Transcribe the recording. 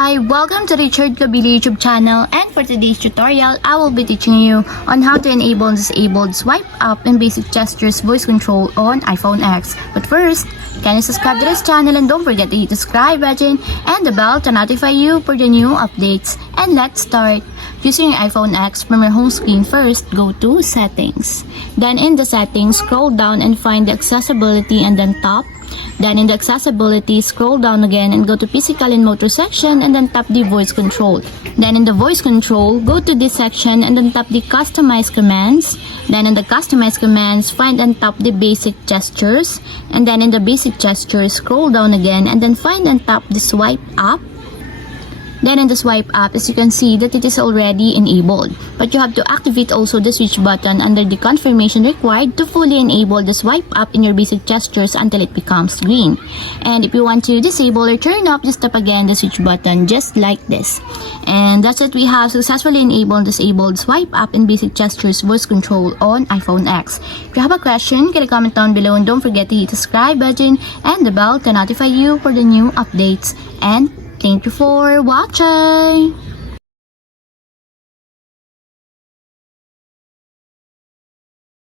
Hi, welcome to the Richard Kabili YouTube channel, and for today's tutorial, I will be teaching you on how to enable and disable swipe up and basic gestures voice control on iPhone X. But first, can you subscribe to this channel and don't forget to hit the subscribe button and the bell to notify you for the new updates. And let's start. Using your iPhone X, from your home screen, first go to Settings. Then in the Settings, scroll down and find the Accessibility and then tap. Then in the Accessibility, scroll down again and go to Physical and Motor section and then tap the Voice Control. Then in the Voice Control, go to this section and then tap the Customize Commands. Then in the Customize Commands, find and tap the Basic Gestures. And then in the Basic Gestures, scroll down again and then find and tap the Swipe Up. Then in the swipe up, as you can see that it is already enabled. But you have to activate also the switch button under the confirmation required to fully enable the swipe up in your basic gestures until it becomes green. And if you want to disable or turn off, just tap again the switch button just like this. And that's it, we have successfully enabled and disabled swipe up and basic gestures voice control on iPhone X. If you have a question, can you comment down below and don't forget to hit the subscribe button and the bell to notify you for the new updates. And thank you for watching!